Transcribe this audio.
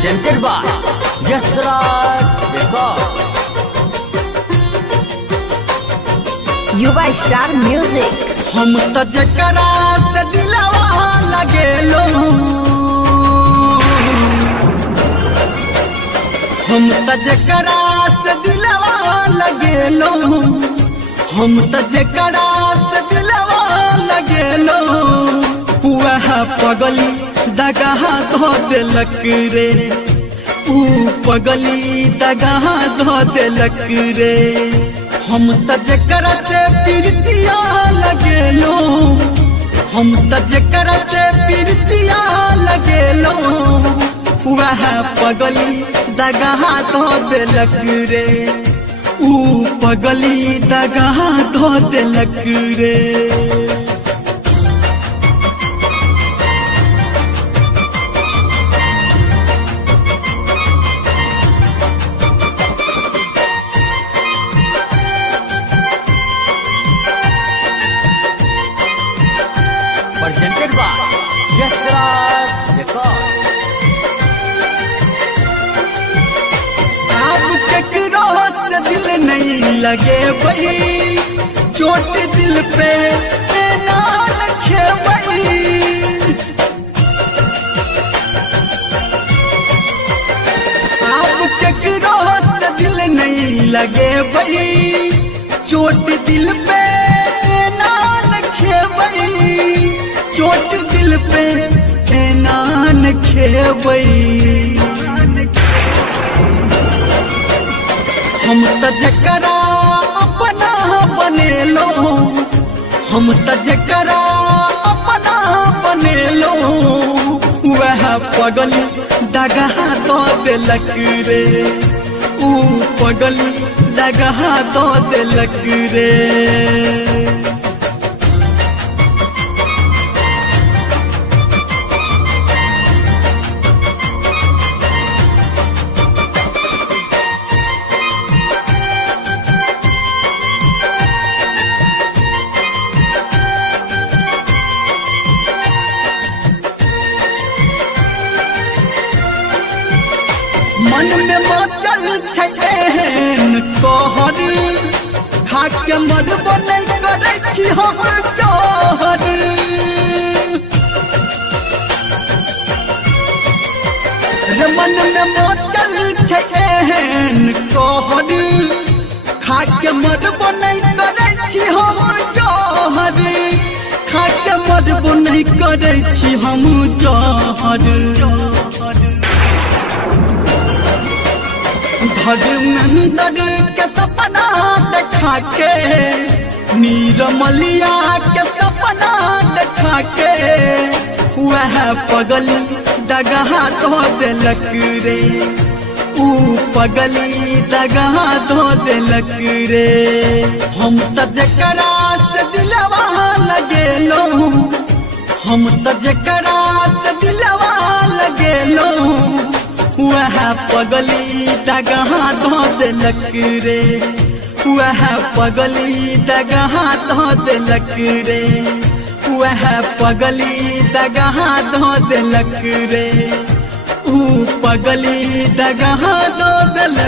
presented by Yasraj Record. युवा star music. हम तो जकरा से दिलवा लगेलो, हम तो जकरा से दिलवा लगेलो, हम तो जकरा से दिलवा लगेलो। वह पगली दगाह धो देलक रे, ऊ पगली दगाह धो देलक रे। हम त जकरा से प्रीतिया लगेलो, हम त जकरा से प्रीतिया लगेलो। वह पगली दगाह धो देलक रे, ऊ पगली दगाह धो देलक रे। Presented by Yasraj Record. आप केकरो से दिल नहीं लगे भाई, चोट दिल पे ना रखे भाई। आप केकरो से दिल नहीं लगे भाई, चोट दिल पे ना रखे भाई। चोट दिल पे नान खेबई। हम त जकरा अपना बनेलो, हम त जकरा अपना बनेलो। वह पगली दगाह दो देलक रे, ऊ पगली दगाह दो देलक रे। मन में मचल छैन कहर, खाके मरबो नहीं करे छी हम जहर। रे मन में मचल छैन कहर, खाके मरबो नहीं करे छी हम जहर। खाके मरबो नहीं करे छी हम जहर। धर्मेंद्र के सपना देखा के, नीरमलिया के सपना देखा के। वह पगली दगाह धो देलक रे, ऊ पगली दगाह धो देलक रे। हम त जकरा से दिलवा लगेलो, हम त जकरा से दिलवा लगेलो। वह पगली दगाह धो देलक रे, वह पगली दगाह धो देलक रे। वह पगली दगाह धो देलक रे, ऊ पगली दगाह धो देलक।